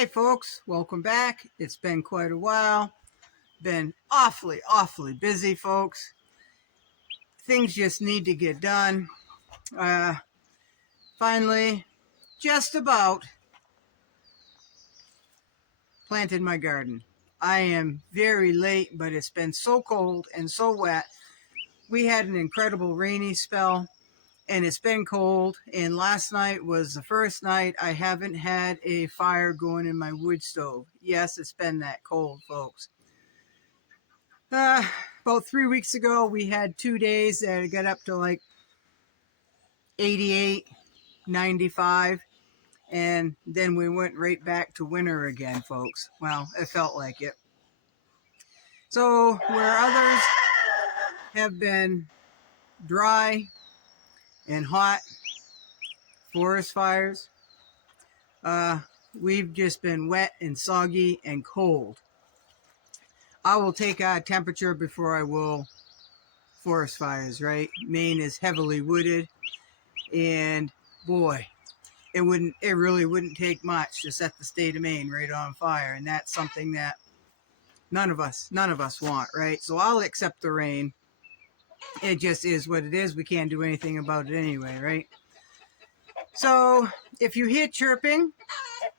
Hey folks, welcome back. It's been quite a while. Been awfully busy, folks. Things just need to get done. Finally, just about planted my garden. I am very late, but it's been so cold and so wet. We had an incredible rainy spell, and it's been cold, and last night was the first night I haven't had a fire going in my wood stove. Yes, it's been that cold, folks. About 3 weeks ago, we had 2 days that got up to like 88, 95, and then we went right back to winter again, folks. Well, it felt like it. So where others have been dry and hot forest fires, we've just been wet and soggy and cold. I will take a temperature before I will forest fires, right? Maine is heavily wooded, and boy, it really wouldn't take much to set the state of Maine right on fire, and that's something that none of us want, right? So I'll accept the rain. It just is what it is. We can't do anything about it anyway, right? So if you hear chirping,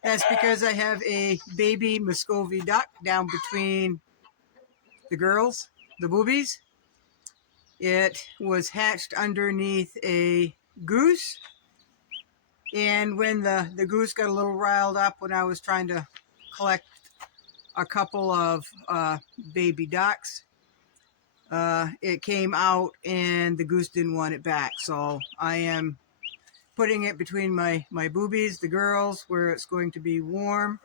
that's because I have a baby Muscovy duck down between the girls, the boobies. It was hatched underneath a goose, and when the goose got a little riled up when I was trying to collect a couple of baby ducks, it came out and the goose didn't want it back. So I am putting it between my boobies, the girls, where it's going to be warm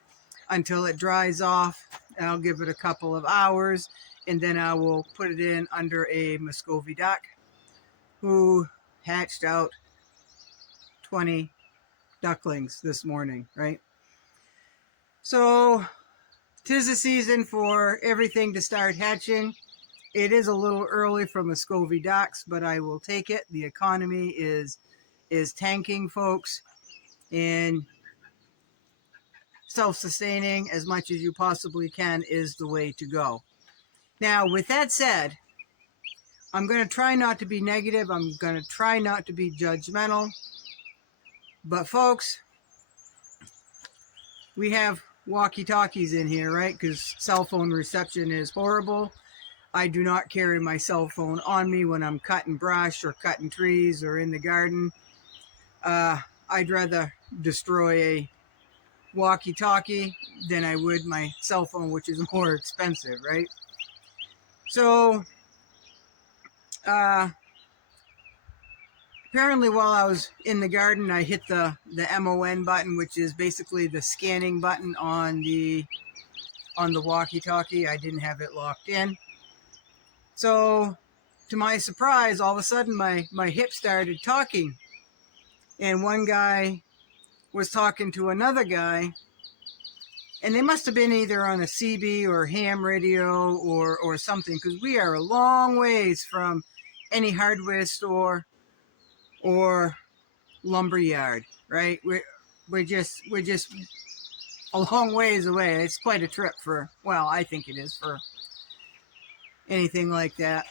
until it dries off. I'll give it a couple of hours, and then I will put it in under a Muscovy duck who hatched out 20 ducklings this morning, right? So 'tis the season for everything to start hatching. It is a little early for Muscovy ducks, but I will take it. The economy is tanking, folks, and self-sustaining as much as you possibly can is the way to go. Now, with that said, I'm going to try not to be negative. I'm going to try not to be judgmental. But folks, we have walkie-talkies in here, right? Because cell phone reception is horrible. I do not carry my cell phone on me when I'm cutting brush or cutting trees or in the garden. I'd rather destroy a walkie-talkie than I would my cell phone, which is more expensive, right? So apparently while I was in the garden, I hit the MON button, which is basically the scanning button on the walkie-talkie. I didn't have it locked in. So to my surprise, all of a sudden my hip started talking, and one guy was talking to another guy, and they must have been either on a CB or ham radio or something, because we are a long ways from any hardware store or lumber yard, right? We're just a long ways away. It's quite a trip for, well, I think it is for anything like that.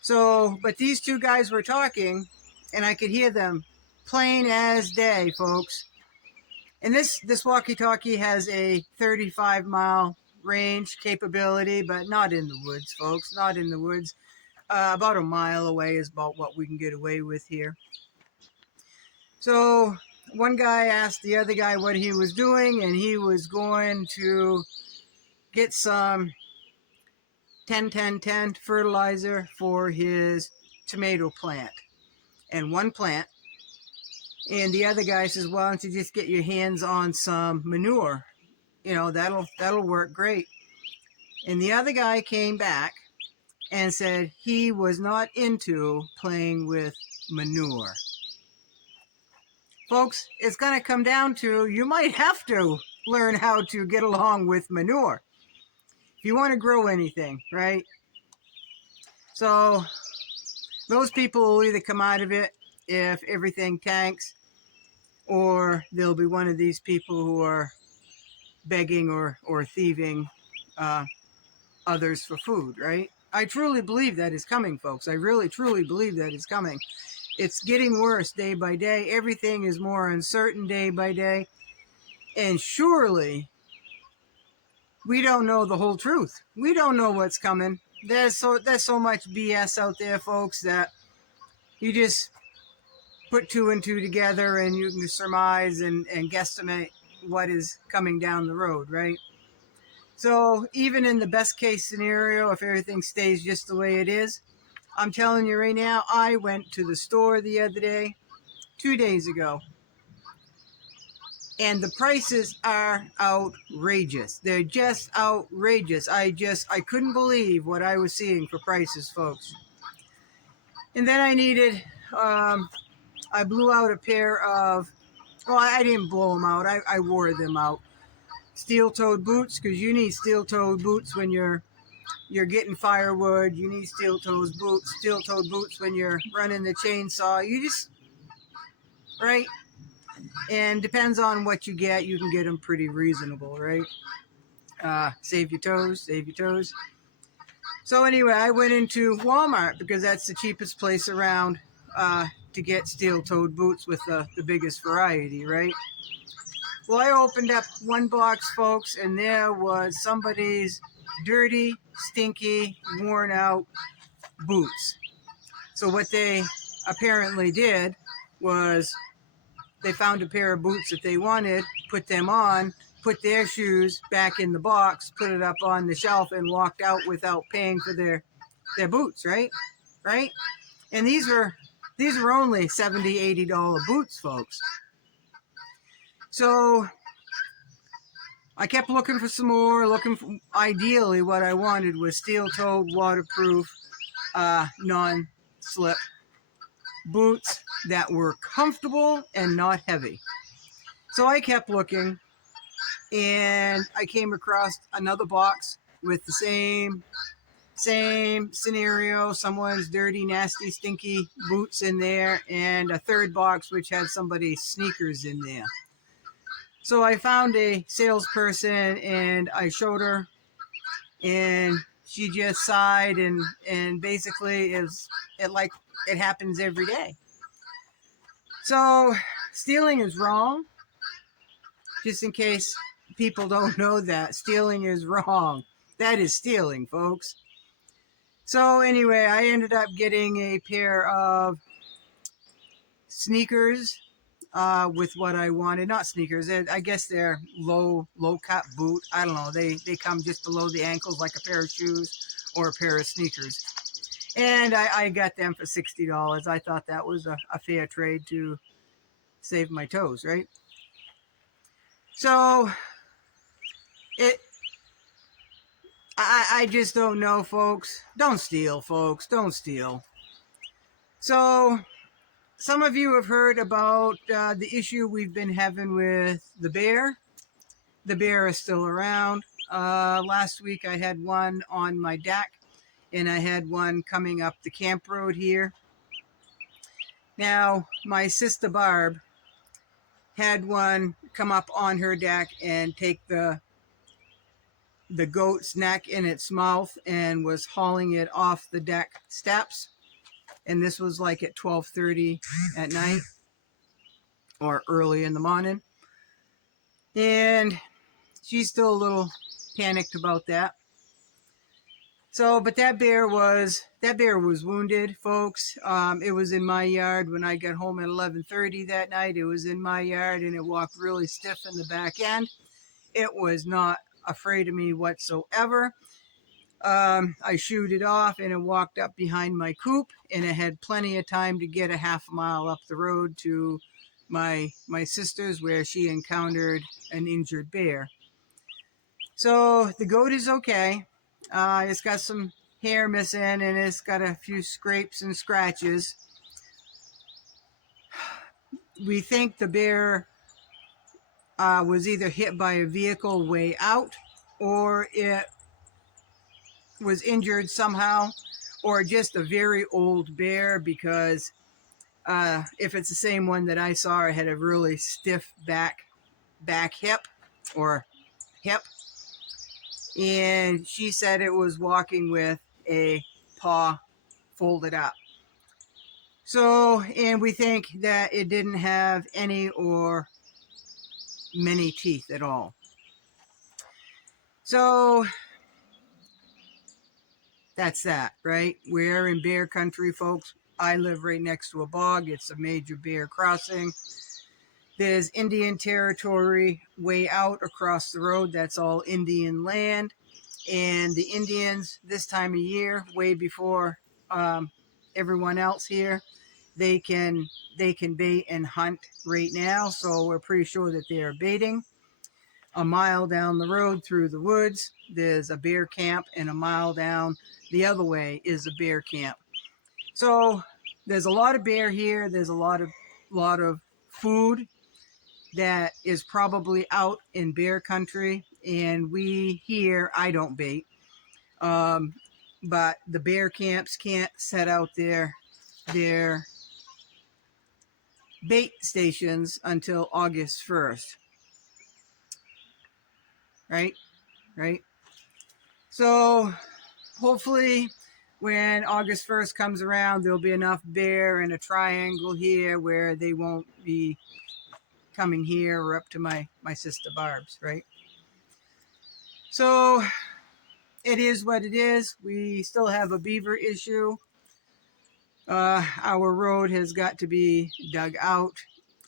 So, but these two guys were talking, and I could hear them plain as day, folks. And this walkie-talkie has a 35-mile range capability, but not in the woods, folks, not in the woods. About a mile away is about what we can get away with here. So one guy asked the other guy what he was doing, and he was going to get some 10-10-10 fertilizer for his tomato plant and one plant. And the other guy says, why don't you just get your hands on some manure? You know, that'll work great. And the other guy came back and said he was not into playing with manure. Folks, it's going to come down to, you might have to learn how to get along with manure if you want to grow anything, right? So those people will either come out of it if everything tanks, or there'll be one of these people who are begging or thieving others for food, right? I truly believe that is coming, folks. I really, truly believe that is coming. It's getting worse day by day. Everything is more uncertain day by day. And surely we don't know the whole truth. We don't know what's coming. There's so much BS out there, folks, that you just put two and two together and you can surmise and guesstimate what is coming down the road, right? So even in the best case scenario, if everything stays just the way it is, I'm telling you right now, I went to the store the other day, 2 days ago, and the prices are outrageous. They're just outrageous. I couldn't believe what I was seeing for prices, folks. And then I needed, I blew out a pair of, well, I didn't blow them out. I wore them out. Steel-toed boots, because you need steel-toed boots when you're getting firewood. You need steel-toed boots when you're running the chainsaw. You just, right? And depends on what you get. You can get them pretty reasonable, right? Save your toes, save your toes. So anyway, I went into Walmart because that's the cheapest place around to get steel-toed boots with the biggest variety, right? Well, I opened up one box, folks, and there was somebody's dirty, stinky, worn-out boots. So what they apparently did was they found a pair of boots that they wanted, put them on, put their shoes back in the box, put it up on the shelf, and walked out without paying for their boots, right? Right? And these were only $70, $80 boots, folks. So I kept looking for some more, ideally what I wanted was steel-toed, waterproof, non-slip boots that were comfortable and not heavy. So I kept looking, and I came across another box with the same scenario, someone's dirty, nasty, stinky boots in there, and a third box which had somebody's sneakers in there. So I found a salesperson and I showed her, and she just sighed and basically it happens every day. So stealing is wrong. Just in case people don't know that, stealing is wrong. That is stealing, folks. So anyway, I ended up getting a pair of sneakers with what I wanted. Not sneakers. I guess they're low cut boot. I don't know. They come just below the ankles like a pair of shoes or a pair of sneakers. And I got them for $60. I thought that was a fair trade to save my toes, right? So I just don't know, folks. Don't steal, folks. Don't steal. So some of you have heard about the issue we've been having with the bear. The bear is still around. Last week I had one on my deck, and I had one coming up the camp road here. Now, my sister Barb had one come up on her deck and take the goat's neck in its mouth and was hauling it off the deck steps. And this was like at 12:30 at night or early in the morning. And she's still a little panicked about that. So, but that bear was wounded, folks. It was in my yard when I got home at 11:30 that night. It was in my yard, and it walked really stiff in the back end. It was not afraid of me whatsoever. I shooed it off, and it walked up behind my coop, and it had plenty of time to get a half a mile up the road to my sister's, where she encountered an injured bear. So the goat is okay. It's got some hair missing, and it's got a few scrapes and scratches. We think the bear was either hit by a vehicle way out, or it was injured somehow, or just a very old bear, because if it's the same one that I saw, it had a really stiff back hip or hip, and she said it was walking with a paw folded up. So, and we think that it didn't have any or many teeth at all. So that's that, right? We're in bear country, folks. I live right next to a bog. It's a major bear crossing. There's Indian territory way out across the road. That's all Indian land. And the Indians this time of year, way before everyone else here, they can bait and hunt right now. So we're pretty sure that they are baiting. A mile down the road through the woods, there's a bear camp, and a mile down the other way is a bear camp. So there's a lot of bear here. There's a lot of food that is probably out in bear country, and we here, I don't bait, but the bear camps can't set out their bait stations until August 1st. Right? So hopefully when August 1st comes around, there'll be enough bear in a triangle here where they won't be coming here or up to my sister Barb's, right? So it is what it is. We still have a beaver issue. Our road has got to be dug out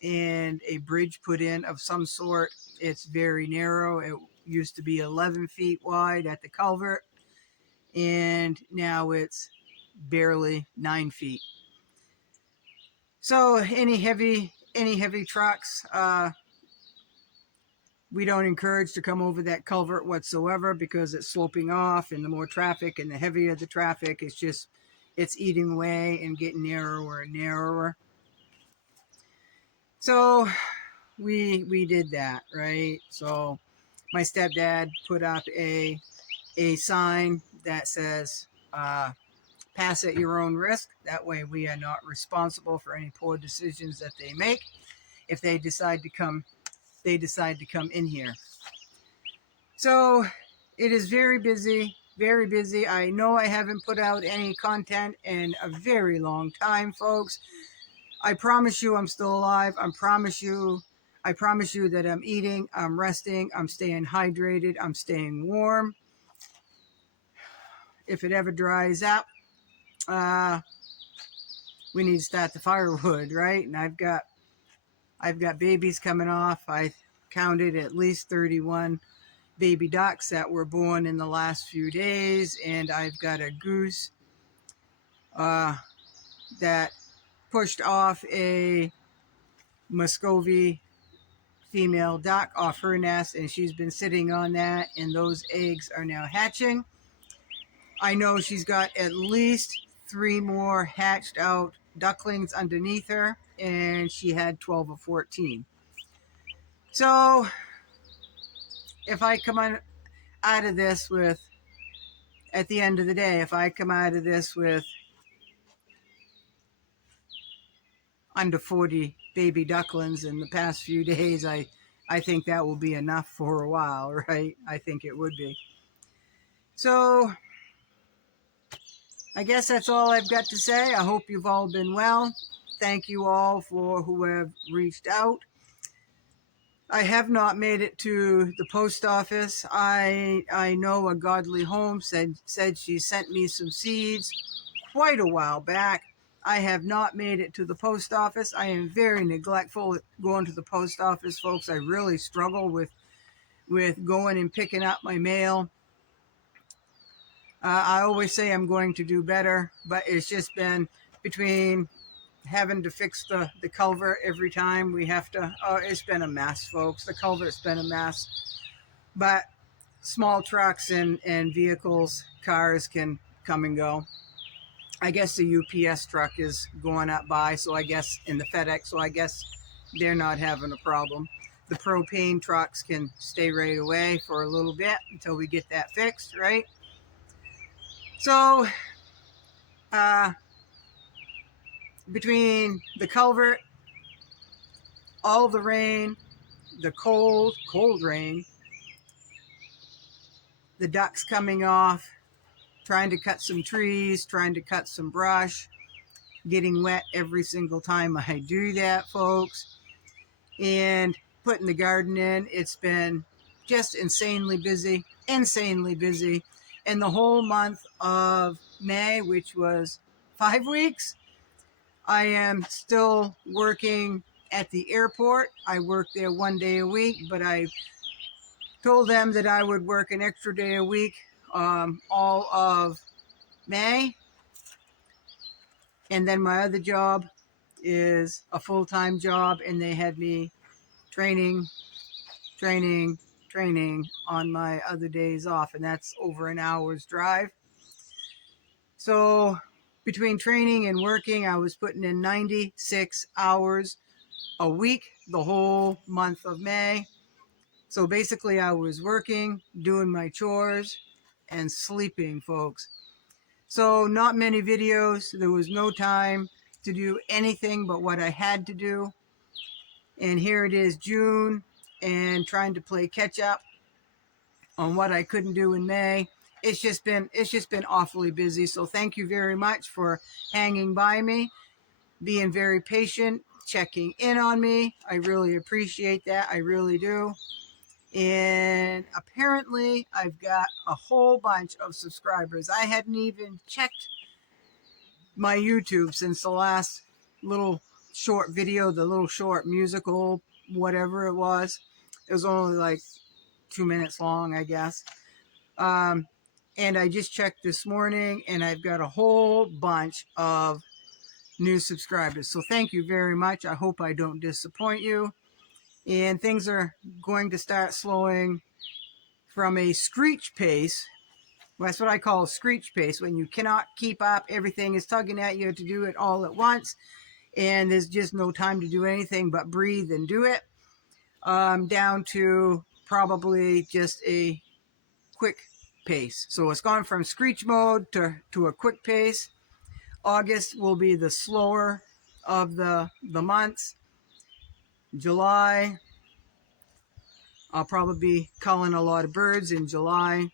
and a bridge put in of some sort. It's very narrow. It used to be 11 feet wide at the culvert, and now it's barely 9 feet. So any heavy trucks, we don't encourage to come over that culvert whatsoever, because it's sloping off, and the more traffic and the heavier the traffic, it's eating away and getting narrower and narrower. So we did that, right? So my stepdad put up a sign that says, pass at your own risk. That way we are not responsible for any poor decisions that they make if they decide to come in here. So it is very busy, very busy. I know I haven't put out any content in a very long time, folks. I promise you I'm still alive. I promise you that I'm eating, I'm resting, I'm staying hydrated, I'm staying warm. If it ever dries up, we need to start the firewood, right? And I've got babies coming off. I counted at least 31 baby ducks that were born in the last few days, and I've got a goose that pushed off a Muscovy female duck off her nest, and she's been sitting on that, and those eggs are now hatching. I know she's got at least 3 more hatched out ducklings underneath her, and she had 12 or 14. So if I come out of this with, at the end of the day, if I come out of this with under 40 baby ducklings in the past few days, I think that will be enough for a while, right? I think it would be. So I guess that's all I've got to say. I hope you've all been well. Thank you all for who have reached out. I have not made it to the post office. I know a godly home said she sent me some seeds quite a while back. I have not made it to the post office. I am very neglectful going to the post office, folks. I really struggle with going and picking up my mail. I always say I'm going to do better, but it's just been between having to fix the culvert every time we have to. It's been a mess, folks. The culvert's been a mess. But small trucks and vehicles, cars can come and go. I guess the UPS truck is going up by, so I guess, in the FedEx, so I guess they're not having a problem. The propane trucks can stay right away for a little bit until we get that fixed, right? So, between the culvert, all the rain, the cold rain, the ducks coming off, trying to cut some trees, trying to cut some brush, getting wet every single time I do that, folks. And putting the garden in. It's been just insanely busy. And the whole month of May, which was 5 weeks, I am still working at the airport. I work there 1 day a week, but I told them that I would work an extra day a week all of May. And then my other job is a full-time job, and they had me training on my other days off, and that's over an hour's drive. So between training and working, I was putting in 96 hours a week the whole month of May. So basically I was working, doing my chores, and sleeping, folks. So not many videos. There was no time to do anything but what I had to do. And here it is, June, and trying to play catch up on what I couldn't do in May. It's just been awfully busy. So thank you very much for hanging by me, being very patient, checking in on me. I really appreciate that. I really do. And apparently I've got a whole bunch of subscribers. I hadn't even checked my YouTube since the last little short video, the little short musical, whatever it was. It was only like 2 minutes long, I guess. And I just checked this morning, and I've got a whole bunch of new subscribers. So thank you very much. I hope I don't disappoint you. And things are going to start slowing from a screech pace. Well, that's what I call a screech pace, when you cannot keep up. Everything is tugging at you to do it all at once, and there's just no time to do anything but breathe and do it. Down to probably just a quick pace. So it's gone from screech mode to a quick pace. August will be the slower of the months. July, I'll probably be culling a lot of birds in July.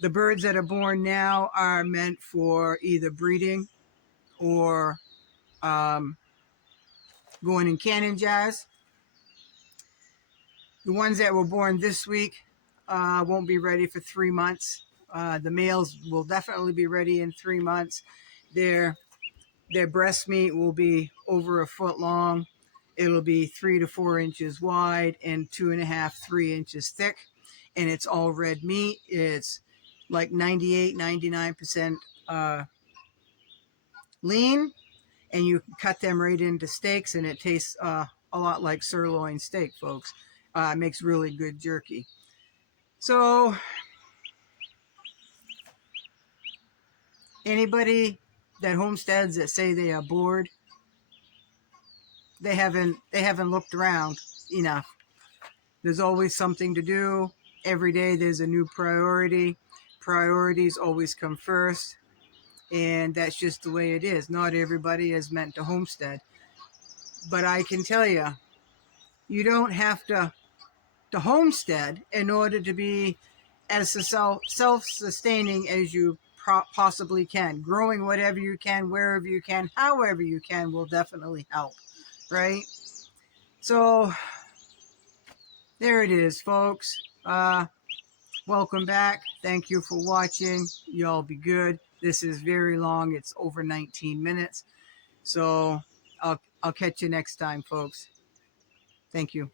The birds that are born now are meant for either breeding or going in cannon jars. The ones that were born this week won't be ready for 3 months. The males will definitely be ready in 3 months. Their breast meat will be over 1 foot long. It'll be 3 to 4 inches wide and 2.5 to 3 inches thick. And it's all red meat. It's like 98-99% lean. And you cut them right into steaks, and it tastes a lot like sirloin steak, folks. It makes really good jerky. So anybody that homesteads that say they are bored, they haven't looked around enough. There's always something to do. Every day there's a new priority. Priorities always come first, and that's just the way it is. Not everybody is meant to homestead, but I can tell you, you don't have to homestead in order to be as self-sustaining as you possibly can. Growing whatever you can, wherever you can, however you can will definitely help, right? So there it is, folks. Welcome back. Thank you for watching. Y'all be good. This is very long. It's over 19 minutes. So I'll catch you next time, folks. Thank you.